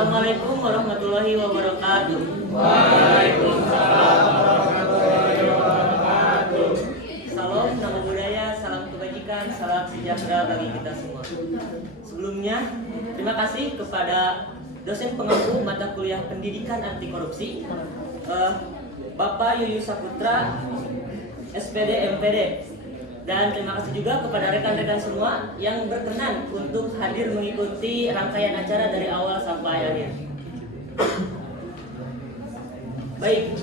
Assalamualaikum warahmatullahi wabarakatuh. Waalaikumsalam warahmatullahi wabarakatuh. Salam nama budaya, salam kebajikan, salam sejahtera bagi kita semua. Sebelumnya, terima kasih kepada dosen pengampu mata kuliah pendidikan anti korupsi, Bapak Yuyu Saputra, SPD MPD. Dan terima kasih juga kepada rekan-rekan semua yang berkenan untuk hadir mengikuti rangkaian acara dari awal sampai akhir. Baik,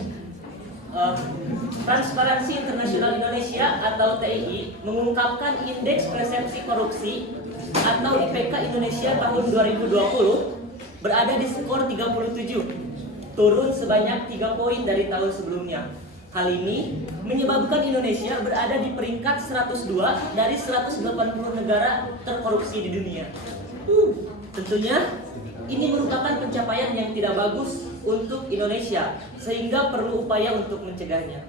Transparansi Internasional Indonesia atau TII mengungkapkan indeks persepsi korupsi atau IPK Indonesia tahun 2020 berada di skor 37, turun sebanyak 3 poin dari tahun sebelumnya. Hal ini menyebabkan Indonesia berada di peringkat 102 dari 180 negara terkorupsi di dunia. Tentunya ini merupakan pencapaian yang tidak bagus untuk Indonesia, sehingga perlu upaya untuk mencegahnya.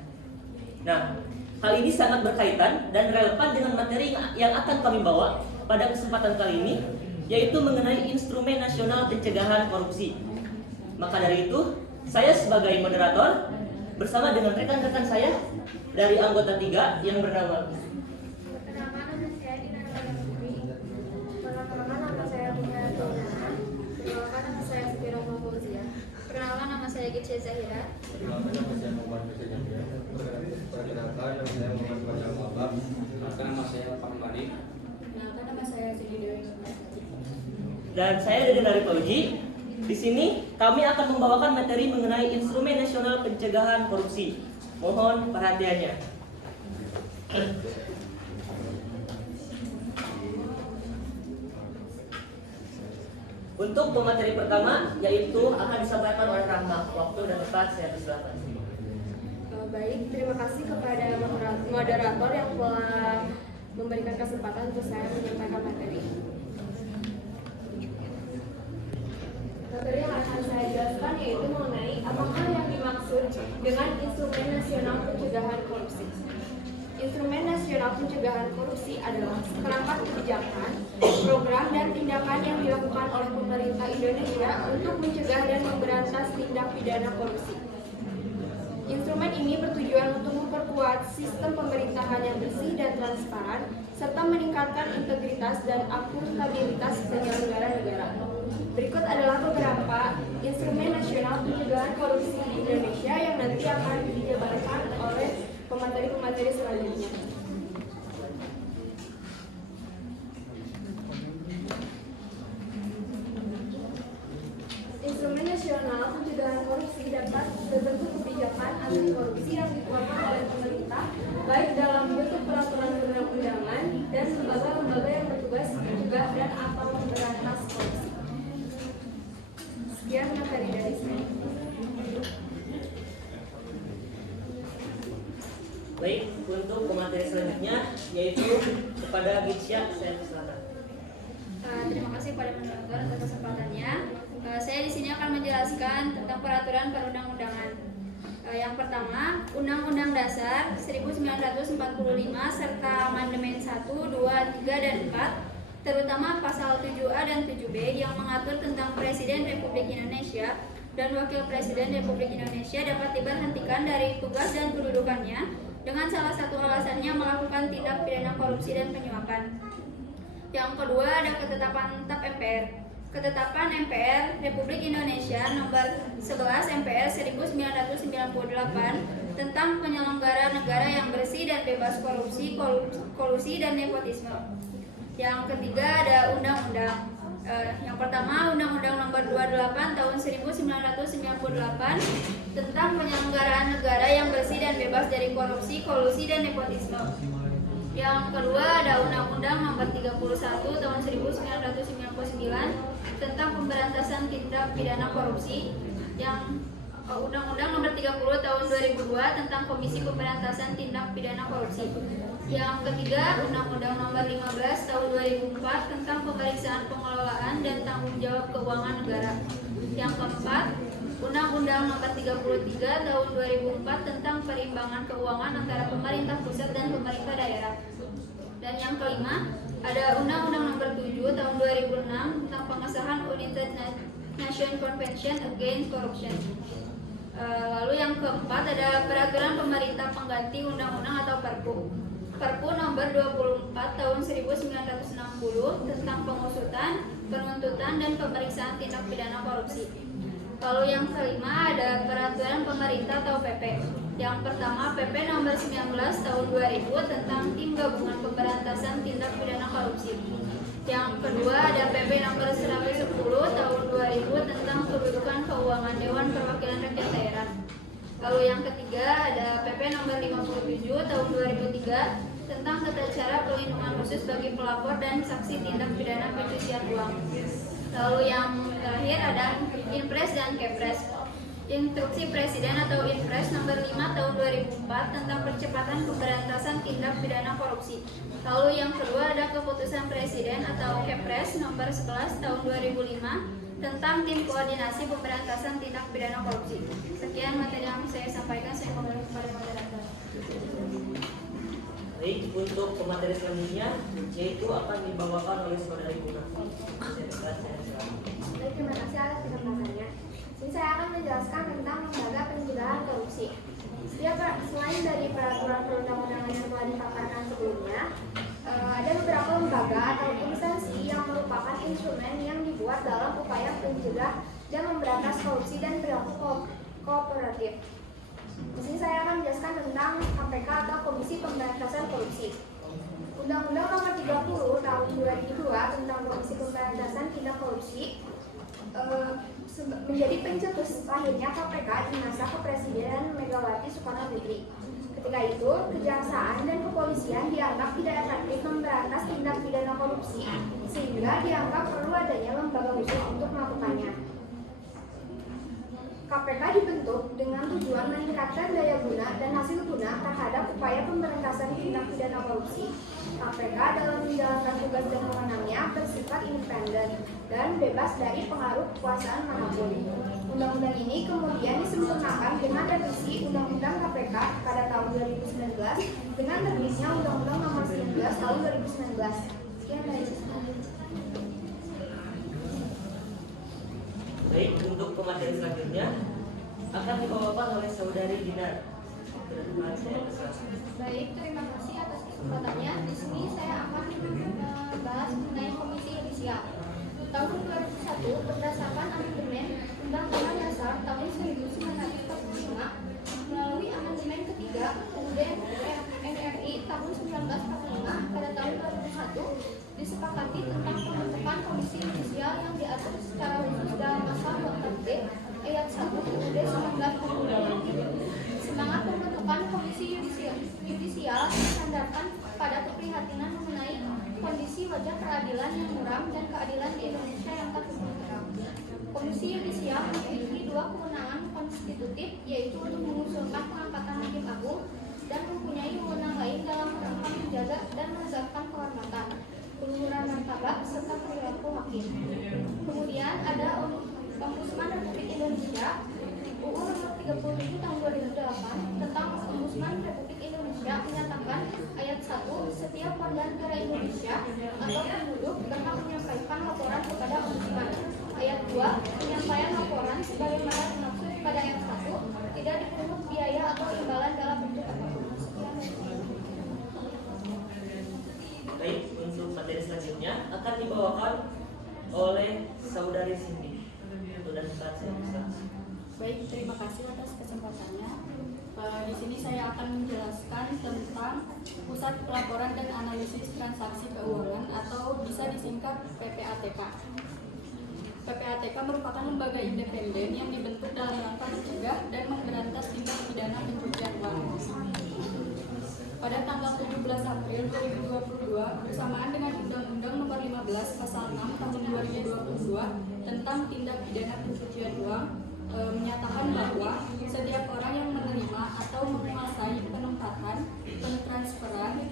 Nah, hal ini sangat berkaitan dan relevan dengan materi yang akan kami bawa pada kesempatan kali ini, yaitu mengenai Instrumen Nasional Pencegahan Korupsi. Maka dari itu, saya sebagai moderator bersama dengan rekan-rekan saya dari anggota 3 yang bernama Perkenalkan, nama saya Dina Putri. Perkenalkan, nama saya Bunda Taunana. Perkenalkan, nama saya Siti Rohma Fauzia. Perkenalkan, nama saya Gitse Zahira. Perkenalkan, nama saya Muhammad Bisa Jamil. Perkenalkan, nama saya Muhammad Fadil Mabab. Perkenalkan, nama saya Pak Mari. Perkenalkan, nama saya Siti Dewi. dan saya Deden dari Fauji. Di sini kami akan membawakan materi mengenai Instrumen Nasional Pencegahan Korupsi. Mohon perhatiannya. Untuk pemateri pertama, yaitu akan disampaikan oleh Rahma. Waktu dan tempat saya persilakan. Baik, terima kasih kepada moderator yang telah memberikan kesempatan untuk saya menyampaikan materi. Materi yang akan saya jelaskan yaitu mengenai apakah yang dimaksud dengan Instrumen Nasional Pencegahan Korupsi. Instrumen Nasional Pencegahan Korupsi adalah seperangkat kebijakan, program, dan tindakan yang dilakukan oleh pemerintah Indonesia untuk mencegah dan memberantas tindak pidana korupsi. Instrumen ini bertujuan untuk memperkuat sistem pemerintahan yang bersih dan transparan, serta meningkatkan integritas dan akuntabilitas penyelenggara negara. Berikut adalah beberapa instrumen nasional pencegahan korupsi di Indonesia yang nanti akan dijabarkan oleh pemateri-pemateri selanjutnya. Instrumen nasional pencegahan korupsi dapat berbentuk kebijakan anti korupsi yang dikeluarkan oleh pemerintah, baik dalam bentuk peraturan perundang-undangan dan lembaga-lembaga yang bertugas mencegah dan atau memberantas korupsi. Sekian materi dari saya. Baik, untuk pemateri selanjutnya yaitu kepada Gitsya, saya persilakan. Terima kasih pada moderator atas kesempatannya. Saya di sini akan menjelaskan tentang peraturan perundang-undangan. Yang pertama, Undang-Undang Dasar 1945 serta amandemen 1, 2, 3, dan 4, terutama pasal 7A dan 7B yang mengatur tentang Presiden Republik Indonesia dan Wakil Presiden Republik Indonesia dapat diberhentikan dari tugas dan kedudukannya dengan salah satu alasannya melakukan tindak pidana korupsi dan penyuapan. Yang kedua, ada ketetapan TAP MPR. Ketetapan MPR Republik Indonesia nomor 11 MPR 1998 tentang penyelenggara negara yang bersih dan bebas korupsi, kolusi, dan nepotisme. Yang ketiga, ada undang-undang. Yang pertama, Undang-Undang Nomor 28 Tahun 1998 tentang penyelenggaraan negara yang bersih dan bebas dari korupsi, kolusi, dan nepotisme. Yang kedua, ada Undang-Undang Nomor 31 Tahun 1999 tentang pemberantasan tindak pidana korupsi. Yang Undang-Undang Nomor 30 Tahun 2002 tentang Komisi Pemberantasan Tindak Pidana Korupsi. Yang ketiga, Undang-Undang Nomor 15 Tahun 2004 tentang pemeriksaan pengelolaan dan tanggung jawab keuangan negara. Yang keempat, Undang-Undang Nomor 33 Tahun 2004 tentang perimbangan keuangan antara pemerintah pusat dan pemerintah daerah. Dan yang kelima, ada Undang-Undang Nomor 7 Tahun 2006 tentang pengesahan Nation Convention Against Corruption. Lalu yang keempat ada peraturan pemerintah pengganti undang-undang atau Perpu nomor 24 tahun 1960 tentang pengusutan, penuntutan, dan pemeriksaan tindak pidana korupsi. Lalu yang kelima ada peraturan pemerintah atau PP. Yang pertama PP nomor 19 tahun 2000 tentang tim gabungan pemberantasan tindak pidana korupsi. Yang kedua ada PP nomor 110 tahun 2000 tentang kedudukan keuangan Dewan Perwakilan Rakyat Daerah. Lalu yang ketiga ada PP nomor 57 tahun 2003 tentang tata cara perlindungan khusus bagi pelapor dan saksi tindak pidana pencucian uang. Lalu yang terakhir ada Inpres dan Kepres. Instruksi Presiden atau Inpres nomor 5 tahun 2004 tentang percepatan pemberantasan tindak pidana korupsi. Lalu yang kedua ada Keputusan Presiden atau Kepres nomor 11 tahun 2005 tentang tim koordinasi pemberantasan tindak pidana korupsi. Sekian materi yang saya sampaikan, saya kembali kepada moderator. Baik, untuk pemateri selanjutnya yaitu akan dibawakan oleh saudari Guna. Baik, terima kasih atas kesempatannya. Jadi saya akan menjelaskan tentang lembaga pencegahan korupsi. Selain dari peraturan perundang-undangan yang telah dipaparkan sebelumnya, ada beberapa lembaga atau instansi yang merupakan instrumen yang dibuat dalam upaya mencegah dan memberantas korupsi dan perilaku kooperatif. Di sini saya akan menjelaskan tentang KPK atau Komisi Pemberantasan Korupsi. Undang-Undang Nomor 30 Tahun 2002 tentang Komisi Pemberantasan Tindak Korupsi menjadi pencetus lahirnya KPK di masa Kepresiden Megawati Soekarno Putri. Ketika itu, kejaksaan dan kepolisian dianggap tidak efektif memberantas tindak pidana korupsi, sehingga dianggap perlu adanya lembaga khusus untuk melakukannya. KPK dibentuk dengan tujuan meningkatkan daya guna dan hasil guna terhadap upaya pemberantasan tindak pidana korupsi. KPK dalam menjalankan tugas dan wewenangnya bersifat independen dan bebas dari pengaruh kekuasaan manapun. Undang-undang ini kemudian disempurnakan dengan revisi Undang-Undang KPK pada tahun 2019 dengan terbitnya Undang-Undang Nomor 19 tahun 2019. Sekian dari saya. Baik, untuk pemateri selanjutnya akan dibawakan oleh saudari Dinar. Baik, terima kasih atas kesempatannya. Di sini saya akan membahas mengenai Komisi Yudisial. Tahun 2001 berdasarkan amandemen Undang-Undang Dasar tahun 1945 melalui amandemen ketiga UUD NRI tahun 1945 pada tahun 2001 disepakati tentang pembentukan Komisi Yudisial yang diatur secara khusus dalam pasal 2 ayat 1 UUD 1945. Semangat pembentukan Komisi Yudisial disandarkan pada keprihatinan mengenai kondisi wajah peradilan yang muram dan keadilan di Indonesia yang tak terang. Komisi Yudisial memiliki dua kewenangan konstitutif, yaitu untuk mengusulkan pengangkatan hakim agung dan mempunyai wewenang lain dalam rangka menjaga dan menegakkan kehormatan, keluhuran martabat serta perilaku hakim. Kemudian ada Ombudsman Republik Indonesia UU Nomor 37 Tahun 2008 tentang Ombudsman Republik Indonesia menyatakan ayat 1 setiap warga negara Indonesia atau penduduk berhak menyampaikan laporan kepada Ombudsman. Ayat 2 penyampaian laporan sebagaimana dimaksud pada ayat 1 tidak dipungut biaya atau imbalan dalam bentuk apapun. Baik, untuk materi selanjutnya akan dibawakan oleh saudari Cindy. Baik, terima kasih atas kesempatannya. Di sini saya akan menjelaskan tentang Pusat Pelaporan dan Analisis Transaksi Keuangan atau bisa disingkat PPATK. PPATK merupakan lembaga independen yang dibentuk dalam rangka mencegah dan memberantas tindak pidana pencucian uang. Pada tanggal 17 April 2022 bersamaan dengan Undang-Undang Nomor 15 Pasal 6 Tahun 2022 tentang tindak pidana pencucian uang menyatakan bahwa setiap orang yang menerima atau menguasai penempatan, pentransferan,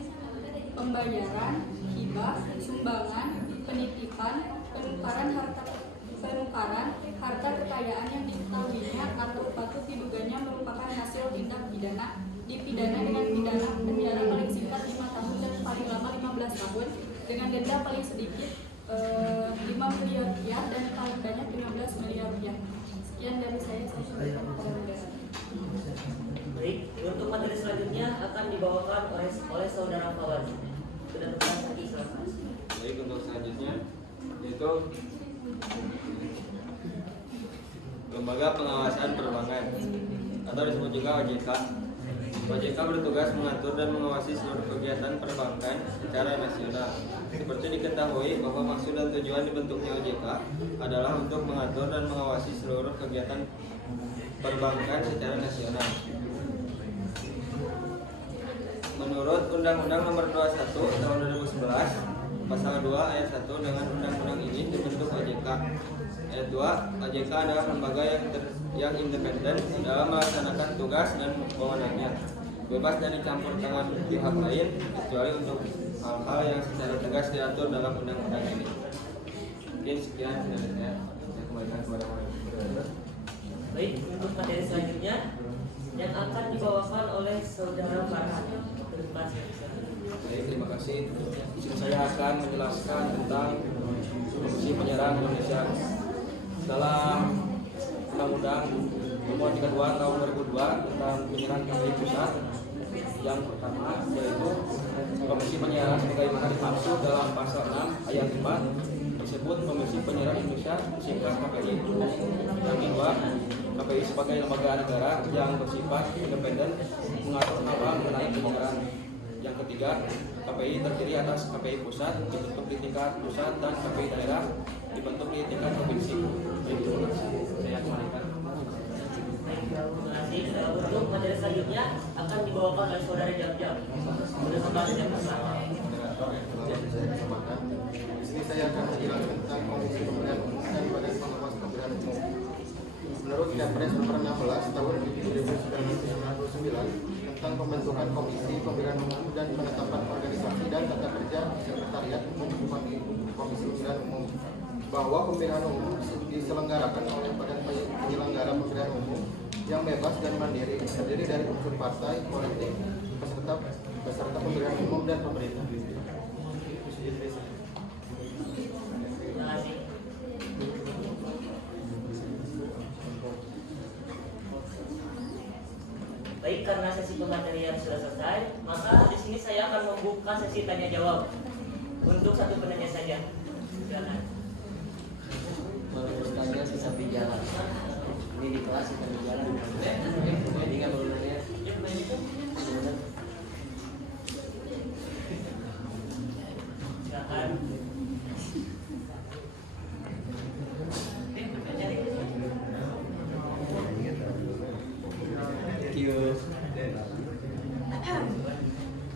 pembayaran, hibah, sumbangan, penitipan, penukaran harta kekayaan yang diketahuinya atau patut diduganya merupakan hasil tindak pidana dipidana dengan pidana penjara paling singkat 5 tahun dan paling lama 15 tahun dengan denda paling sedikit 5 miliar rupiah dan paling banyak 15 miliar dari saya sampaikan kepada negara. Baik, untuk materi selanjutnya akan dibawakan oleh saudara Fawaz. Sudah tepat, silakan. Baik, untuk selanjutnya yaitu Lembaga Pengawasan Perbankan atau disebut juga OJK. OJK bertugas mengatur dan mengawasi seluruh kegiatan perbankan secara nasional. Seperti diketahui bahwa maksud dan tujuan dibentuknya OJK adalah untuk mengatur dan mengawasi seluruh kegiatan perbankan secara nasional. Menurut Undang-Undang Nomor 21 Tahun 2011, Pasal 2 Ayat 1 dengan undang-undang ini dibentuk OJK. Ayat 2, OJK adalah lembaga yang independen dalam melaksanakan tugas dan wewenangnya, bebas dari campur tangan pihak lain kecuali untuk hal-hal yang secara tegas diatur dalam undang-undang ini. Mungkin sekian dari saya kembalikan kepada moderator. Baik, untuk materi selanjutnya yang akan dibawakan oleh saudara Farhan. Baik, terima kasih. Di sini saya akan menjelaskan tentang Komisi Penyiaran Indonesia. Dalam Undang-Undang Nomor 32 Tahun 2002 tentang Penyiaran KPI Pusat, yang pertama yaitu Komisi Penyiaran sebagaimana dimaksud dalam Pasal 6 Ayat 4 disebut Komisi Penyiaran Indonesia, singkat KPI. Yang kedua, KPI sebagai lembaga negara yang bersifat independen mengatur hal mengenai penyiaran. Yang ketiga, KPI terdiri atas KPI pusat dibentuk di tingkat pusat dan KPI daerah dibentuk di tingkat provinsi. Itu saya kembalikan. Terima kasih. Untuk materi selanjutnya akan dibawakan oleh saudara Jam-Jam. Sudah kembali jam Di sini saya akan menjelaskan tentang Komisi Pemilihan Umum dan Badan Pengawas Pemilihan Umum. Menurut Kepres Nomor 16 Tahun 1999 tentang pembentukan Komisi Pemilihan Umum dan penetapan organisasi dan tata kerja Sekretariat Umum Komisi Pemilihan Umum, bahwa pemilihan umum diselenggarakan oleh Badan Penyelenggara Pemilihan Umum yang bebas dan mandiri, terdiri dari unsur partai, politik, peserta pemilihan umum dan pemerintah. Terima kasih. Baik, karena sesi pematerian sudah selesai, maka di sini saya akan membuka sesi tanya jawab untuk satu penanya saja. Silakan. Menurut saya bisa berjalan. Ini di kelas kita berjalan. Jadi nggak perlu nanya. Silakan.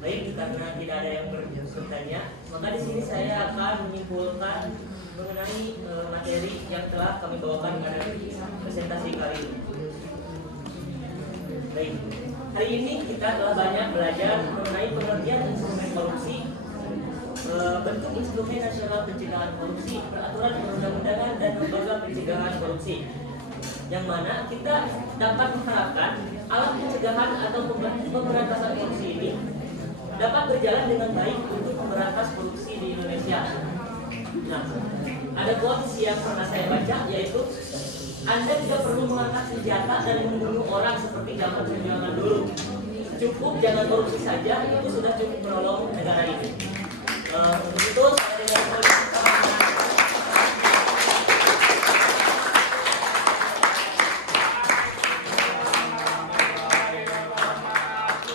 Baik, karena tidak ada yang bertanya, maka di sini saya akan menyimpulkan mengenai materi yang telah kami bawakan pada presentasi kali ini. Baik, hari ini kita telah banyak belajar mengenai pengertian instrumen korupsi, bentuk instrumen nasional pencegahan korupsi, peraturan perundang-undangan dan lembaga pencegahan korupsi, yang mana kita dapat menerapkan alat pencegahan atau pemberantasan korupsi ini dapat berjalan dengan baik untuk memberantas korupsi di Indonesia. Nah, ada quotes yang pernah saya baca, yaitu Anda tidak perlu mengangkat senjata dan membunuh orang seperti zaman perjuangan dulu. Cukup jangan korupsi saja, itu sudah cukup menolong negara ini. Untuk itu saya dengan